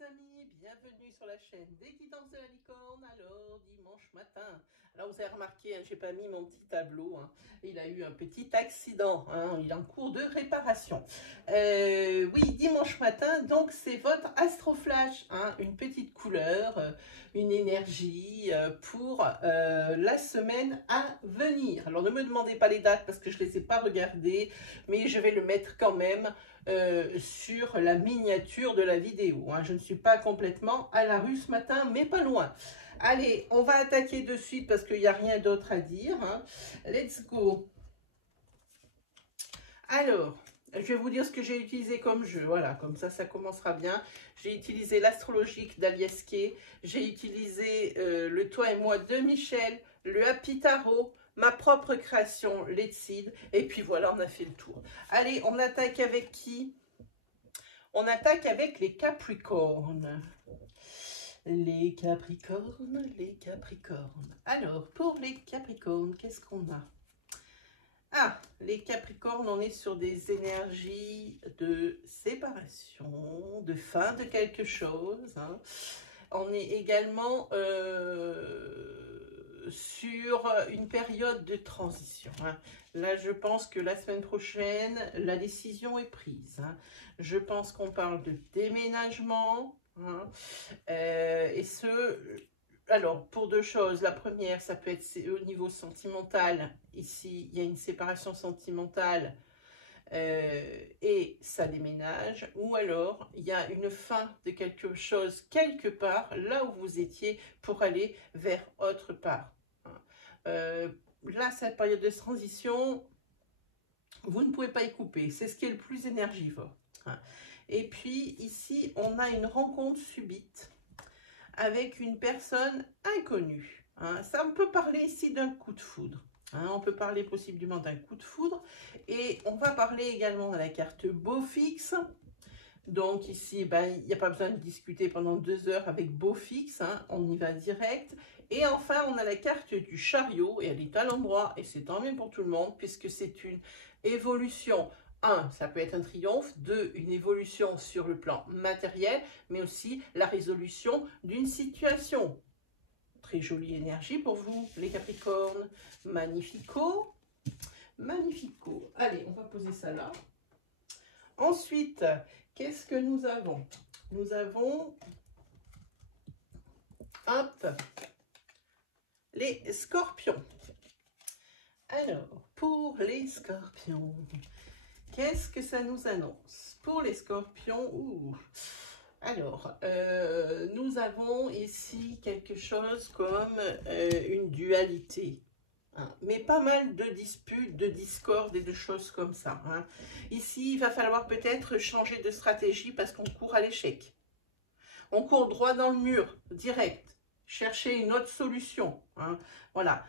les amis, bienvenue sur la chaîne des guidances de la licorne. Alors dimanche matin, alors vous avez remarqué, j'ai pas mis mon petit tableau, il a eu un petit accident, il est en cours de réparation. Oui, dimanche matin, donc c'est votre astroflash, une petite couleur, une énergie pour la semaine à venir. Alors ne me demandez pas les dates parce que je les ai pas regardées, mais je vais le mettre quand même sur la miniature de la vidéo. Je ne suis pas complètement à la rue ce matin, mais pas loin. Allez, on va attaquer de suite parce qu'il n'y a rien d'autre à dire. Let's go. Alors, je vais vous dire ce que j'ai utilisé comme jeu. Voilà, comme ça commencera bien. J'ai utilisé l'astrologique d'Aliesquet. J'ai utilisé le Toi et moi de Michel, le Happy Tarot, ma propre création, Let's Seed. Et puis voilà, on a fait le tour. Allez, on attaque avec qui? On attaque avec les Capricornes. Les Capricornes, les Capricornes. Alors, pour les Capricornes, qu'est-ce qu'on a? Ah, les Capricornes, on est sur des énergies de séparation, de fin de quelque chose. On est également sur une période de transition. Là, je pense que la semaine prochaine, la décision est prise. Je pense qu'on parle de déménagement. Et ce... Alors, pour deux choses. La première, ça peut être au niveau sentimental. Ici, il y a une séparation sentimentale et ça déménage. Ou alors, il y a une fin de quelque chose quelque part, là où vous étiez, pour aller vers autre part. Là, cette période de transition, vous ne pouvez pas y couper. C'est ce qui est le plus énergivore. Et puis, ici, on a une rencontre subite avec une personne inconnue. Ça, on peut parler ici d'un coup de foudre. On peut parler possiblement d'un coup de foudre. Et on va parler également de la carte Beau Fixe. Donc ici, il n'y a pas besoin de discuter pendant 2 heures avec Beau Fixe. On y va direct. Et enfin, on a la carte du chariot. Et elle est à l'endroit. Et c'est tant mieux pour tout le monde puisque c'est une évolution. 1, ça peut être un triomphe. 2, une évolution sur le plan matériel, mais aussi la résolution d'une situation. Très jolie énergie pour vous, les Capricornes. Magnifico. Magnifico. Allez, on va poser ça là. Ensuite, qu'est-ce que nous avons? Nous avons, hop, les Scorpions. Alors, pour les Scorpions, qu'est-ce que ça nous annonce? Pour les Scorpions, alors, nous avons ici quelque chose comme une dualité. Mais pas mal de disputes, de discordes et de choses comme ça. Ici, il va falloir peut-être changer de stratégie parce qu'on court à l'échec. On court droit dans le mur, direct. Chercher une autre solution. Voilà.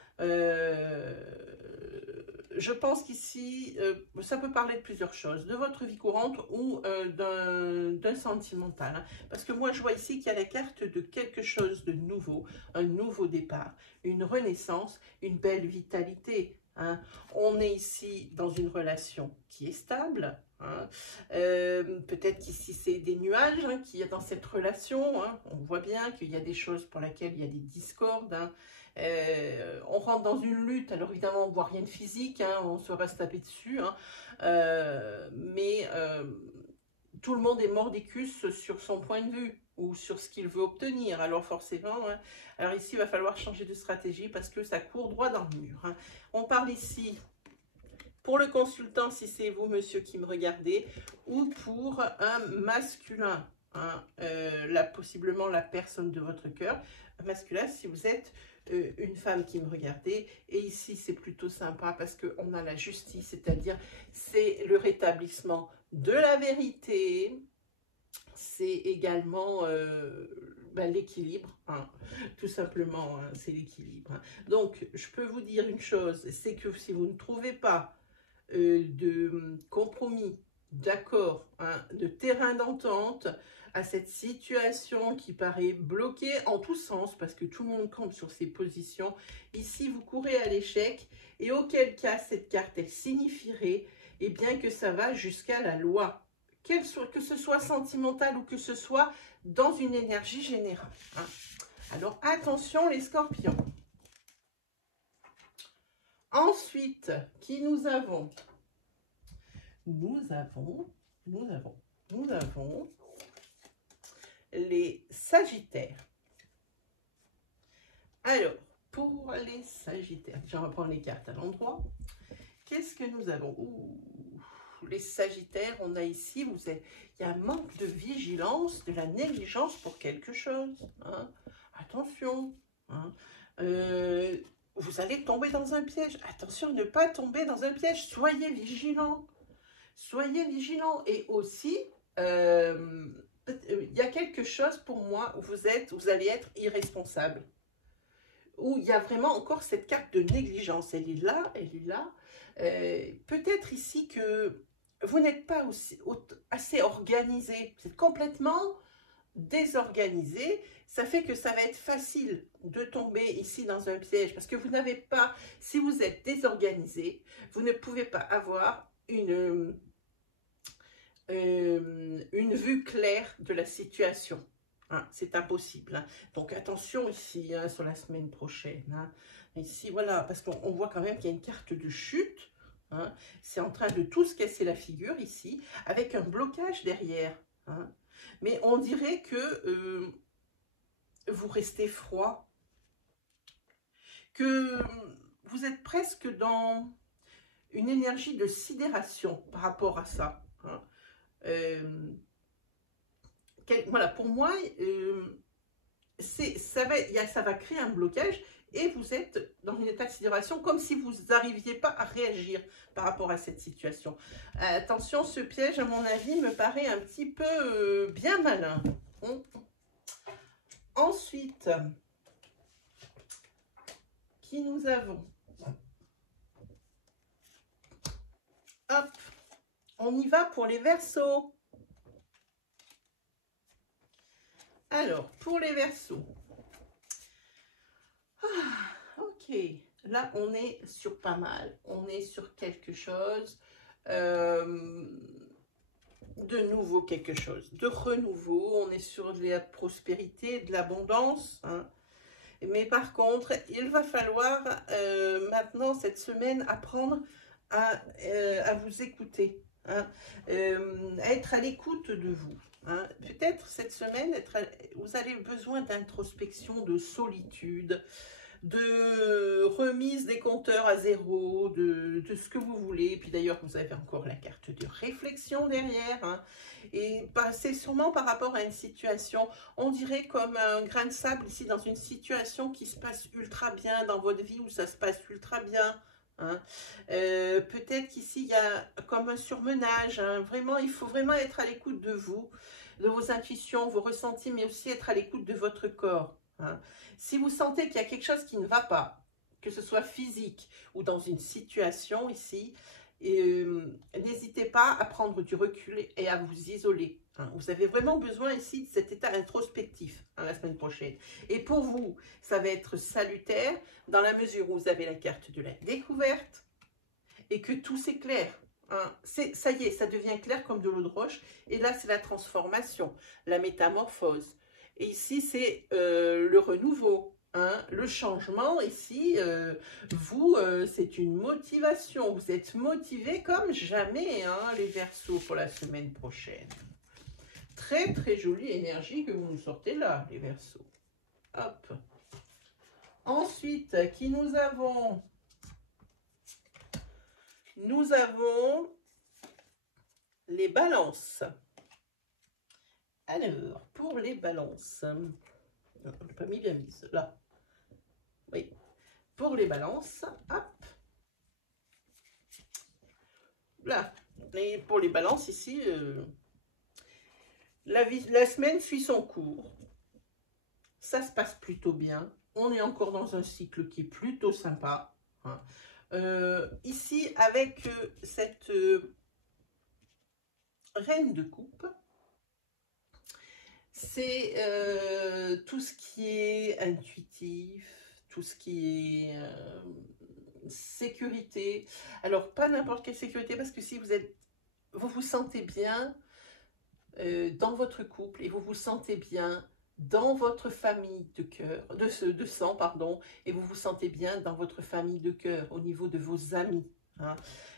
Je pense qu'ici, ça peut parler de plusieurs choses, de votre vie courante ou d'un sentimental. Parce que moi, je vois ici qu'il y a la carte de quelque chose de nouveau, un nouveau départ, une renaissance, une belle vitalité. On est ici dans une relation qui est stable. Peut-être qu'ici c'est des nuages qu'il y a dans cette relation. On voit bien qu'il y a des choses pour lesquelles il y a des discordes. On rentre dans une lutte, alors évidemment on ne voit rien de physique, on se reste tapé dessus, mais tout le monde est mordicus sur son point de vue ou sur ce qu'il veut obtenir. Alors forcément, alors ici il va falloir changer de stratégie parce que ça court droit dans le mur. On parle ici pour le consultant, si c'est vous, monsieur, qui me regardez, ou pour un masculin, possiblement la personne de votre cœur, masculin, si vous êtes une femme qui me regardez. Et ici, c'est plutôt sympa parce qu'on a la justice, c'est-à-dire c'est le rétablissement de la vérité. C'est également l'équilibre, tout simplement, c'est l'équilibre. Donc, je peux vous dire une chose, c'est que si vous ne trouvez pas de compromis, d'accord, de terrain d'entente à cette situation qui paraît bloquée en tous sens, parce que tout le monde campe sur ses positions, ici vous courez à l'échec, et auquel cas cette carte, elle signifierait bien que ça va jusqu'à la loi, que ce soit sentimental ou que ce soit dans une énergie générale. Hein. Alors, attention les scorpions. Ensuite, qui nous avons? Nous avons les sagittaires. Alors, pour les sagittaires, je vais reprendre les cartes à l'endroit. Qu'est-ce que nous avons? Les sagittaires, on a ici, il y a un manque de vigilance, de la négligence pour quelque chose. Hein. Attention. Hein. Vous allez tomber dans un piège. Attention, ne pas tomber dans un piège. Soyez vigilants. Soyez vigilants. Et aussi, il y a quelque chose pour moi où vous allez être irresponsable. Où il y a vraiment encore cette carte de négligence. Elle est là, elle est là. Peut-être ici que vous n'êtes pas assez organisé. Vous êtes complètement désorganisé. Ça fait que ça va être facile de tomber ici dans un piège. Parce que vous n'avez pas, si vous êtes désorganisé, vous ne pouvez pas avoir une vue claire de la situation. Hein, c'est impossible. Hein. Donc attention ici, hein, sur la semaine prochaine. Hein. Ici, voilà, parce qu'on voit quand même qu'il y a une carte de chute. Hein. C'est en train de tout se casser la figure ici, avec un blocage derrière. Hein. Mais on dirait que vous restez froid. Que vous êtes presque dans une énergie de sidération par rapport à ça. Hein. Voilà, pour moi, ça va créer un blocage et vous êtes dans un état de sidération comme si vous n'arriviez pas à réagir par rapport à cette situation. Attention, ce piège, à mon avis, me paraît un petit peu bien malin. Ensuite, qui nous avons? Hop, on y va pour les Verseaux. Alors, pour les Verseaux. Ok, là, on est sur pas mal. On est sur quelque chose de nouveau, quelque chose de renouveau. On est sur de la prospérité, de l'abondance. Hein. Mais par contre, il va falloir maintenant, cette semaine, apprendre à vous écouter. Hein, à être à l'écoute de vous. Hein. Peut-être cette semaine, vous avez besoin d'introspection, de solitude, de remise des compteurs à zéro, de ce que vous voulez. Puis d'ailleurs, vous avez encore la carte de réflexion derrière. Hein. Et c'est sûrement par rapport à une situation, on dirait comme un grain de sable ici, dans une situation qui se passe ultra bien dans votre vie, où ça se passe ultra bien. Hein. Peut-être qu'ici, il y a comme un surmenage. Hein. Vraiment, il faut vraiment être à l'écoute de vous, de vos intuitions, vos ressentis, mais aussi être à l'écoute de votre corps. Hein. Si vous sentez qu'il y a quelque chose qui ne va pas, que ce soit physique ou dans une situation ici, n'hésitez pas à prendre du recul et à vous isoler. Hein. Vous avez vraiment besoin ici de cet état introspectif hein, la semaine prochaine. Et pour vous, ça va être salutaire dans la mesure où vous avez la carte de la découverte et que tout s'éclaire. Hein. Ça y est, ça devient clair comme de l'eau de roche. Et là, c'est la transformation, la métamorphose. Et ici, c'est le renouveau, hein, le changement. Ici, c'est une motivation. Vous êtes motivés comme jamais, hein, les Verseaux, pour la semaine prochaine. Très, très jolie énergie que vous nous sortez là, les Verseaux. Hop. Ensuite, qui nous avons? Nous avons les Balances. Alors, pour les Balances, on n'a pas mis bien mis, là. Oui. Pour les Balances, hop. Là. Et pour les Balances, ici, la semaine suit son cours. Ça se passe plutôt bien. On est encore dans un cycle qui est plutôt sympa. Hein. Ici, avec cette reine de coupe, c'est tout ce qui est intuitif, tout ce qui est sécurité. Alors, pas n'importe quelle sécurité, parce que si vous vous sentez bien, dans votre couple et vous vous sentez bien dans votre famille de cœur, de sang, pardon, et vous vous sentez bien dans votre famille de cœur, au niveau de vos amis. Hein.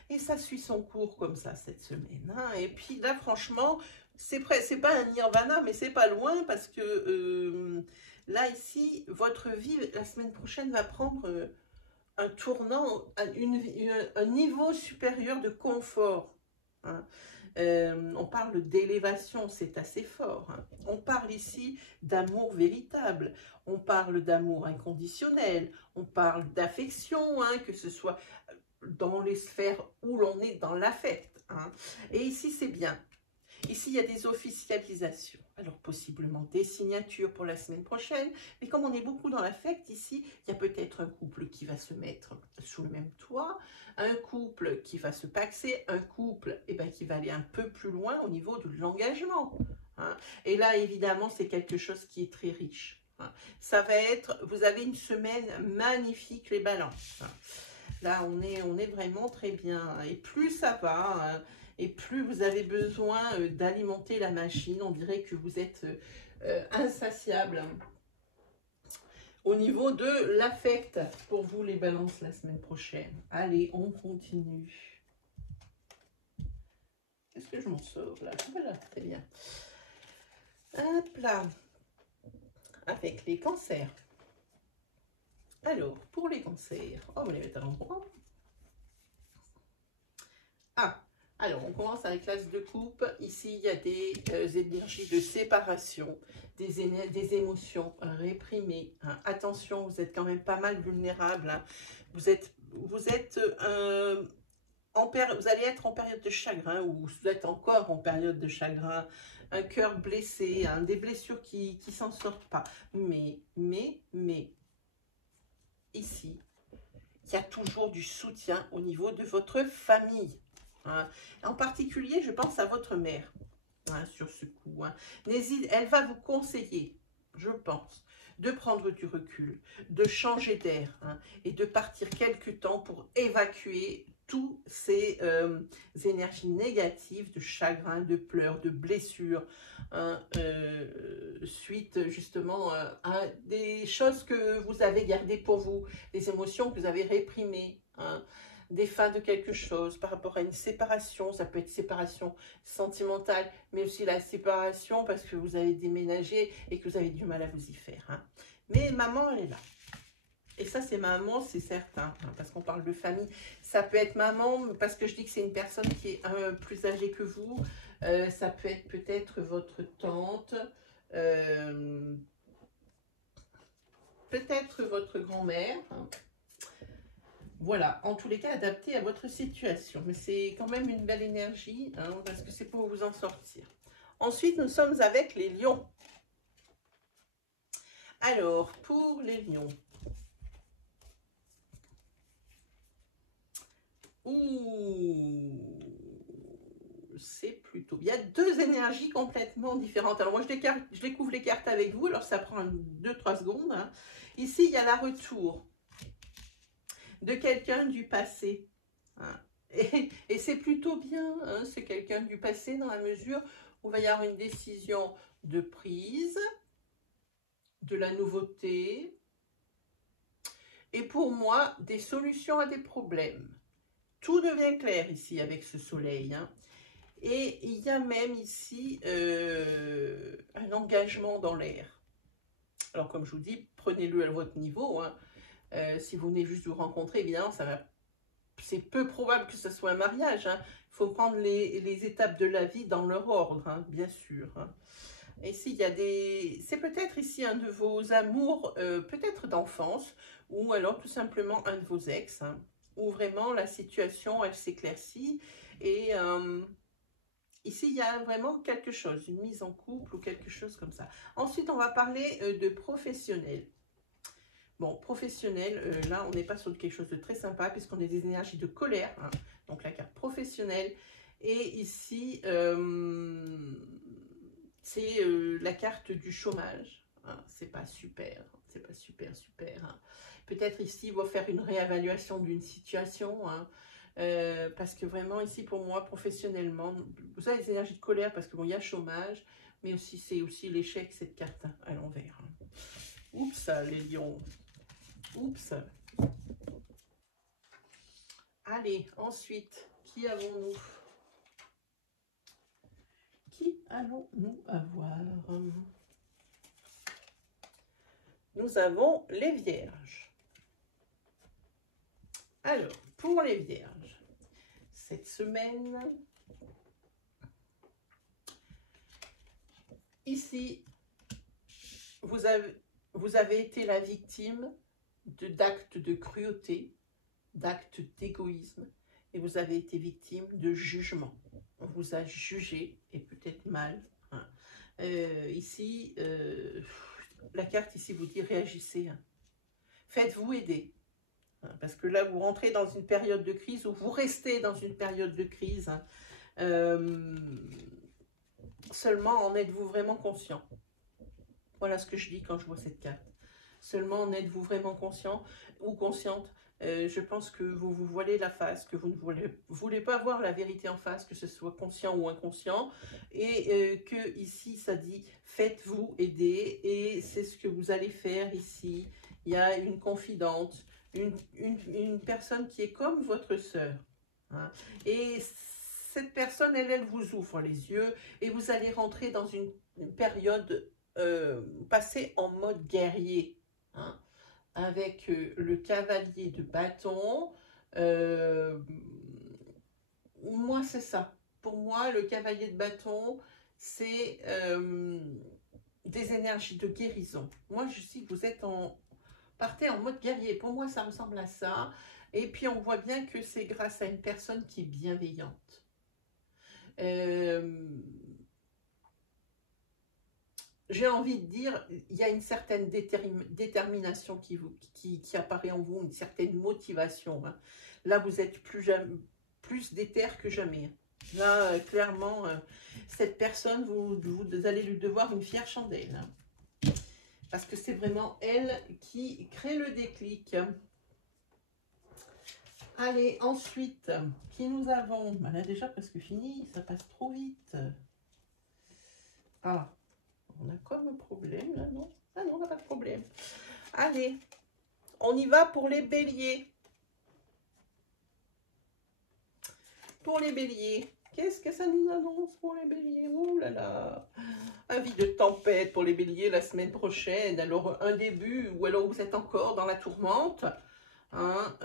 Et ça suit son cours comme ça cette semaine. Hein. Et puis là, franchement, c'est pas un nirvana, mais c'est pas loin parce que là, ici, votre vie, la semaine prochaine, va prendre un tournant, un niveau supérieur de confort. Hein. On parle d'élévation, c'est assez fort. Hein. On parle ici d'amour véritable, on parle d'amour inconditionnel, on parle d'affection, hein, que ce soit dans les sphères où l'on est dans l'affect. Hein. Et ici, c'est bien. Ici, il y a des officialisations. Alors, possiblement des signatures pour la semaine prochaine. Mais comme on est beaucoup dans l'affect, ici, il y a peut-être un couple qui va se mettre sous le même toit, un couple qui va se paxer, un couple qui va aller un peu plus loin au niveau de l'engagement. Hein. Et là, évidemment, c'est quelque chose qui est très riche. Hein. Ça va être, vous avez une semaine magnifique, les balances. Hein. Là, on est vraiment très bien. Et plus ça va, hein, et plus vous avez besoin d'alimenter la machine, on dirait que vous êtes insatiable. Hein. Au niveau de l'affect, pour vous les balances la semaine prochaine. Allez, on continue. Est-ce que je m'en sors là? Voilà, très bien. Hop là. Avec les cancers. Alors, pour les cancers, on va les mettre à l'endroit. Ah, alors on commence avec l'as de coupe. Ici, il y a des énergies de séparation, des émotions réprimées. Hein. Attention, vous êtes quand même pas mal vulnérable. Hein. Vous allez être en période de chagrin, ou vous êtes encore en période de chagrin, un cœur blessé, hein, des blessures qui s'en sortent pas. Mais, ici, il y a toujours du soutien au niveau de votre famille. Hein. En particulier, je pense à votre mère, hein, sur ce coup. Hein. Elle va vous conseiller, je pense, de prendre du recul, de changer d'air, hein, et de partir quelque temps pour évacuer toutes ces énergies négatives de chagrin, de pleurs, de blessures, hein, suite justement à des choses que vous avez gardées pour vous, des émotions que vous avez réprimées, hein, des fins de quelque chose par rapport à une séparation. Ça peut être séparation sentimentale, mais aussi la séparation parce que vous avez déménagé et que vous avez du mal à vous y faire. Hein. Mais maman, elle est là. Et ça, c'est maman, c'est certain, hein, parce qu'on parle de famille. Ça peut être maman, parce que je dis que c'est une personne qui est plus âgée que vous. Ça peut être peut-être votre tante, peut-être votre grand-mère. Hein. Voilà, en tous les cas, adapté à votre situation. Mais c'est quand même une belle énergie, hein, parce que c'est pour vous en sortir. Ensuite, nous sommes avec les lions. Alors, pour les lions. Ouh, c'est plutôt... Il y a deux énergies complètement différentes. Alors moi, je découvre les cartes avec vous, alors ça prend 2-3 secondes. Hein. Ici, il y a la retour de quelqu'un du passé. Hein. Et c'est plutôt bien, hein, c'est quelqu'un du passé dans la mesure où il va y avoir une décision de prise, de la nouveauté, et pour moi, des solutions à des problèmes. Tout devient clair ici avec ce soleil. Hein. Et il y a même ici un engagement dans l'air. Alors comme je vous dis, prenez-le à votre niveau. Hein. Si vous venez juste vous rencontrer, évidemment, c'est peu probable que ce soit un mariage. Hein. Il faut prendre les étapes de la vie dans leur ordre, hein, bien sûr. Hein. Et ici, il y a c'est peut-être ici un de vos amours, peut-être d'enfance, ou alors tout simplement un de vos ex, hein, où vraiment la situation, elle s'éclaircit. Et ici, il y a vraiment quelque chose, une mise en couple ou quelque chose comme ça. Ensuite, on va parler de professionnel. Bon, professionnel, là, on n'est pas sur quelque chose de très sympa, puisqu'on a des énergies de colère, hein, donc la carte professionnelle. Et ici, c'est la carte du chômage. Hein, c'est pas super, c'est pas super. Hein. Peut-être ici, il va faire une réévaluation d'une situation. Hein. Parce que vraiment, ici, pour moi, professionnellement, vous avez des énergies de colère parce que bon, il y a chômage, mais aussi c'est aussi l'échec, cette carte à l'envers. Oups, les lions. Oups. Allez, ensuite, qui avons-nous? Qui allons-nous avoir? Nous avons les vierges. Alors, pour les vierges, cette semaine, ici, vous avez été la victime d'actes de cruauté, d'actes d'égoïsme, et vous avez été victime de jugement. On vous a jugé, et peut-être mal. Hein. Ici, la carte ici vous dit réagissez. Hein. Faites-vous aider. Hein, parce que là, vous rentrez dans une période de crise, ou vous restez dans une période de crise. Hein. Seulement, en êtes-vous vraiment conscient? Voilà ce que je dis quand je vois cette carte. Seulement, en êtes-vous vraiment conscient ou consciente? Je pense que vous vous voilez la face, que vous ne voulez pas voir la vérité en face, que ce soit conscient ou inconscient, et que ici, ça dit « faites-vous aider », et c'est ce que vous allez faire ici. Il y a une confidente, une personne qui est comme votre sœur, hein, et cette personne, elle vous ouvre les yeux, et vous allez rentrer dans une période passée en mode guerrier, hein, avec le cavalier de bâton. Moi, c'est ça. Pour moi, le cavalier de bâton, c'est des énergies de guérison. Moi, je sais que vous êtes partez en mode guerrier. Pour moi, ça ressemble à ça. Et puis, on voit bien que c'est grâce à une personne qui est bienveillante. J'ai envie de dire, il y a une certaine détermination qui apparaît en vous, une certaine motivation. Hein. Là, vous êtes plus déter que jamais. Là, clairement, cette personne, vous allez lui devoir une fière chandelle. Hein. Parce que c'est vraiment elle qui crée le déclic. Allez, ensuite, qui nous avons? Ben là, déjà presque fini, ça passe trop vite. Ah. On a comme un problème, là, non? Ah non, on n'a pas de problème. Allez, on y va pour les béliers. Pour les béliers, qu'est-ce que ça nous annonce pour les béliers? Ouh là là! Avis de tempête pour les béliers la semaine prochaine. Alors, un début, ou alors vous êtes encore dans la tourmente. Hein,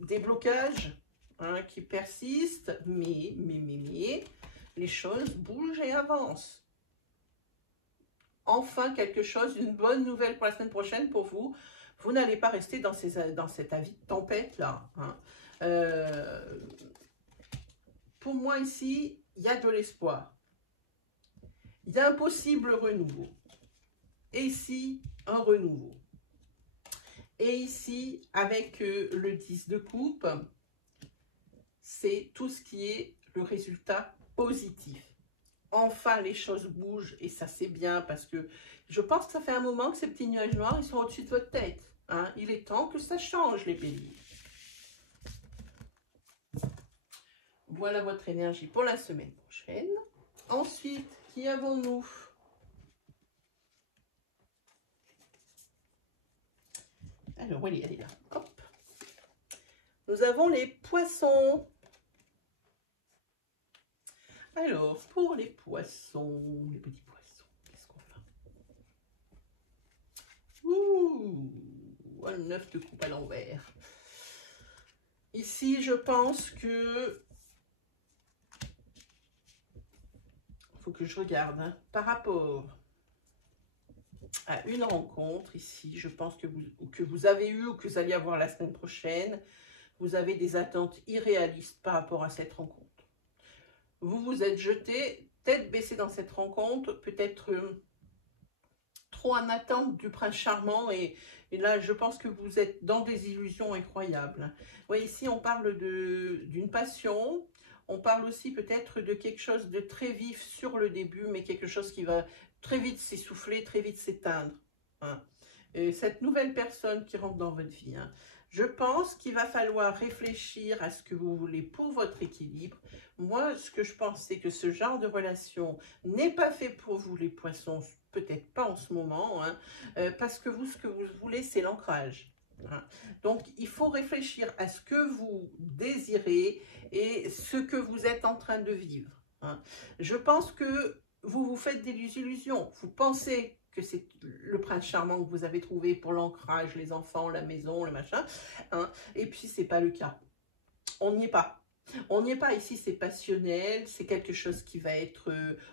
des blocages hein, qui persistent, mais les choses bougent et avancent. Enfin, quelque chose, une bonne nouvelle pour la semaine prochaine pour vous. Vous n'allez pas rester dans cet avis de tempête-là. Hein. Pour moi, ici, il y a de l'espoir. Il y a un possible renouveau. Et ici, un renouveau. Et ici, avec le 10 de coupe, c'est tout ce qui est le résultat positif. Enfin, les choses bougent et ça, c'est bien parce que je pense que ça fait un moment que ces petits nuages noirs, ils sont au-dessus de votre tête. Hein. Il est temps que ça change, les béliers. Voilà votre énergie pour la semaine prochaine. Ensuite, qui avons-nous? Alors, elle est là. Hop. Nous avons les poissons. Alors, pour les poissons, les petits poissons, qu'est-ce qu'on fait? Ouh, un 9 de coupe à l'envers. Ici, je pense que... il faut que je regarde. Hein, par rapport à une rencontre, ici, je pense que vous avez eu ou que vous allez avoir la semaine prochaine, vous avez des attentes irréalistes par rapport à cette rencontre. Vous vous êtes jeté, tête baissée dans cette rencontre, peut-être trop en attente du prince charmant. Et là, je pense que vous êtes dans des illusions incroyables. Vous voyez, ici, on parle d'une passion. On parle aussi peut-être de quelque chose de très vif sur le début, mais quelque chose qui va très vite s'essouffler, très vite s'éteindre. Hein. Cette nouvelle personne qui rentre dans votre vie, hein, Je pense qu'il va falloir réfléchir à ce que vous voulez pour votre équilibre. Moi, ce que je pense, c'est que ce genre de relation n'est pas fait pour vous, les poissons, peut-être pas en ce moment, hein, parce que vous, ce que vous voulez, c'est l'ancrage. Hein. Donc, il faut réfléchir à ce que vous désirez et ce que vous êtes en train de vivre. Hein. Je pense que vous vous faites des illusions. Vous pensez que c'est le prince charmant que vous avez trouvé pour l'ancrage, les enfants, la maison, le machin. Hein, et puis, c'est pas le cas. On n'y est pas. On n'y est pas ici, c'est passionnel, c'est quelque chose qui va être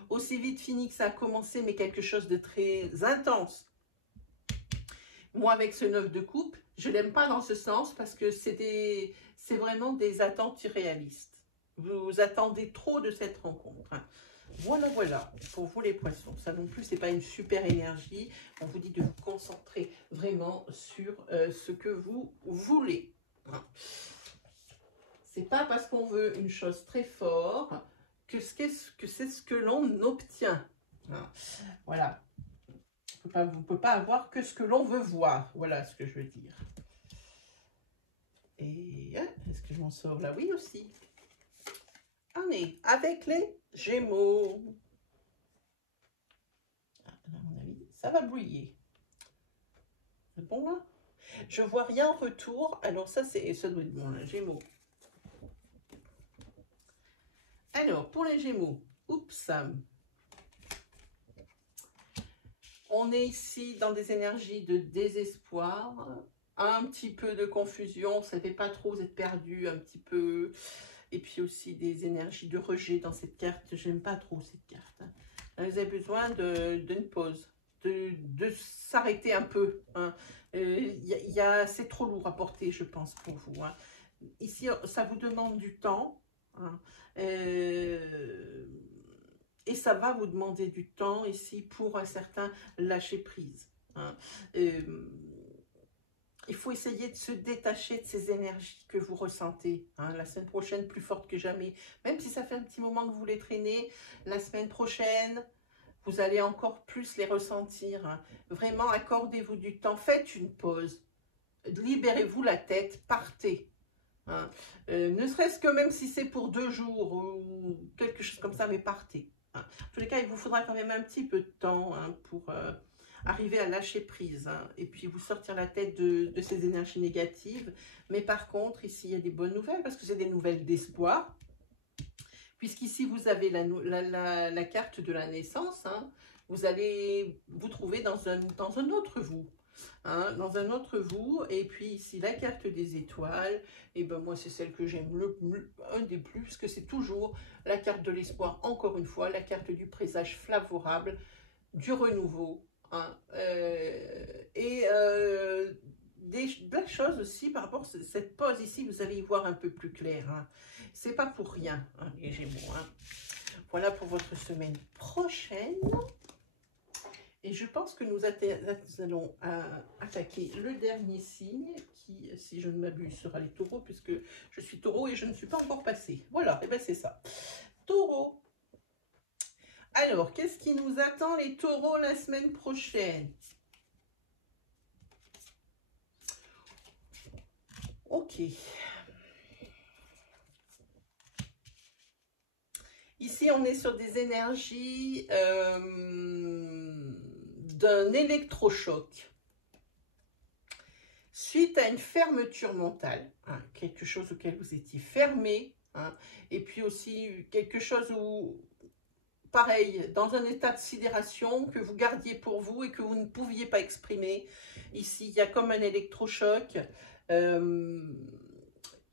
aussi vite fini que ça a commencé, mais quelque chose de très intense. Moi, avec ce 9 de coupe, je l'aime pas dans ce sens parce que c'est vraiment des attentes irréalistes. Vous attendez trop de cette rencontre. Hein. Voilà, voilà, pour vous les poissons. Ça non plus, c'est pas une super énergie. On vous dit de vous concentrer vraiment sur ce que vous voulez. Hein. C'est pas parce qu'on veut une chose très forte que c'est ce que l'on obtient. Hein. Voilà. Vous ne pouvez pas avoir que ce que l'on veut voir. Voilà ce que je veux dire. Et est-ce que je m'en sors là? Oui aussi. On est avec les Gémeaux. À mon avis, ça va briller. C'est bon là? Je vois rien en retour. Alors ça doit être bon là, Gémeaux. Alors pour les Gémeaux, oups. On est ici dans des énergies de désespoir, un petit peu de confusion, vous ne savez pas trop, vous êtes perdu un petit peu. Et puis aussi des énergies de rejet dans cette carte. J'aime pas trop cette carte. Hein. Vous avez besoin d'une pause, de s'arrêter un peu. Hein. C'est trop lourd à porter, je pense, pour vous. Hein. Ici, ça vous demande du temps. Hein. Et ça va vous demander du temps ici pour un certain lâcher prise. Hein. Il faut essayer de se détacher de ces énergies que vous ressentez. Hein. La semaine prochaine, plus forte que jamais. Même si ça fait un petit moment que vous les traînez, la semaine prochaine, vous allez encore plus les ressentir. Hein. Vraiment, accordez-vous du temps. Faites une pause. Libérez-vous la tête. Partez. Hein. Ne serait-ce que même si c'est pour 2 jours ou quelque chose comme ça, mais partez. Hein. En tous les cas, il vous faudra quand même un petit peu de temps hein, pour arriver à lâcher prise hein, et puis vous sortir la tête de ces énergies négatives. Mais par contre, ici, il y a des bonnes nouvelles parce que c'est des nouvelles d'espoir. Puisqu'ici, vous avez la carte de la naissance. Hein, vous allez vous trouver dans un autre vous. Hein, dans un autre vous, et puis ici la carte des étoiles, et ben moi c'est celle que j'aime un des plus, parce que c'est toujours la carte de l'espoir, encore une fois, la carte du présage favorable, du renouveau, hein, de la chose aussi par rapport à cette pause ici, vous allez y voir un peu plus clair, hein. C'est pas pour rien, hein, les Gémeaux, hein. Voilà pour votre semaine prochaine. Et je pense que nous allons attaquer le dernier signe qui, si je ne m'abuse, sera les taureaux, puisque je suis taureau et je ne suis pas encore passée. Voilà, et bien c'est ça. Taureau. Alors, qu'est-ce qui nous attend les taureaux la semaine prochaine? Ok. Ici, on est sur des énergies d'un électrochoc suite à une fermeture mentale, hein, quelque chose auquel vous étiez fermé, hein, et puis aussi quelque chose où, pareil, dans un état de sidération que vous gardiez pour vous et que vous ne pouviez pas exprimer. Ici, il y a comme un électrochoc,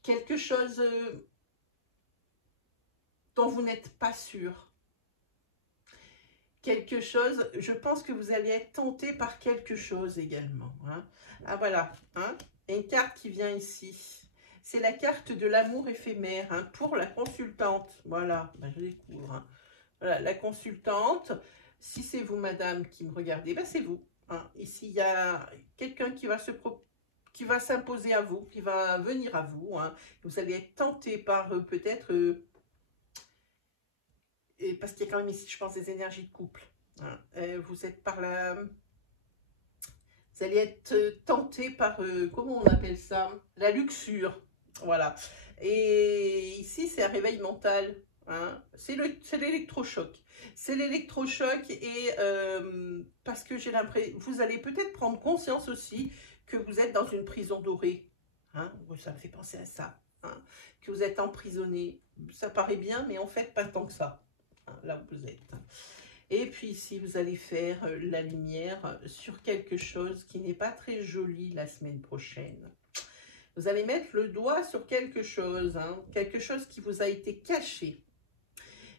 quelque chose dont vous n'êtes pas sûr. Quelque chose, je pense que vous allez être tenté par quelque chose également. Hein. Ah voilà, hein, une carte qui vient ici. C'est la carte de l'amour éphémère hein, pour la consultante. Voilà, ben, je découvre. Hein. Voilà, la consultante. Si c'est vous, madame, qui me regardez, ben c'est vous. Hein. Ici, il y a quelqu'un qui va s'imposer à vous, qui va venir à vous. Hein. Vous allez être tenté par peut-être... parce qu'il y a quand même ici, je pense, des énergies de couple. Hein. Vous êtes Vous allez être tenté par, comment on appelle ça? La luxure. Voilà. Et ici, c'est un réveil mental. Hein. C'est l'électrochoc. C'est l'électrochoc et parce que j'ai l'impression, vous allez peut-être prendre conscience aussi que vous êtes dans une prison dorée. Hein. Ça me fait penser à ça. Hein. Que vous êtes emprisonné. Ça paraît bien, mais en fait, pas tant que ça. Hein, là où vous êtes. Et puis ici, vous allez faire la lumière sur quelque chose qui n'est pas très joli la semaine prochaine. Vous allez mettre le doigt sur quelque chose qui vous a été caché.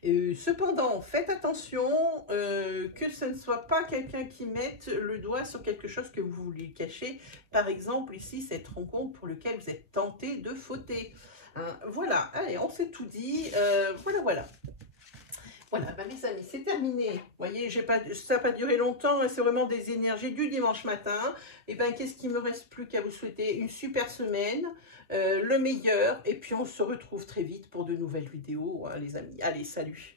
Cependant, faites attention que ce ne soit pas quelqu'un qui mette le doigt sur quelque chose que vous voulez cacher. Par exemple, ici, cette rencontre pour laquelle vous êtes tenté de fauter. Hein, voilà, allez, on s'est tout dit. Voilà. Voilà, bah mes amis, c'est terminé. Vous voyez, ça n'a pas duré longtemps, c'est vraiment des énergies du dimanche matin. Et bien, qu'est-ce qu'il me reste plus qu'à vous souhaiter une super semaine, le meilleur. Et puis, on se retrouve très vite pour de nouvelles vidéos, hein, les amis. Allez, salut!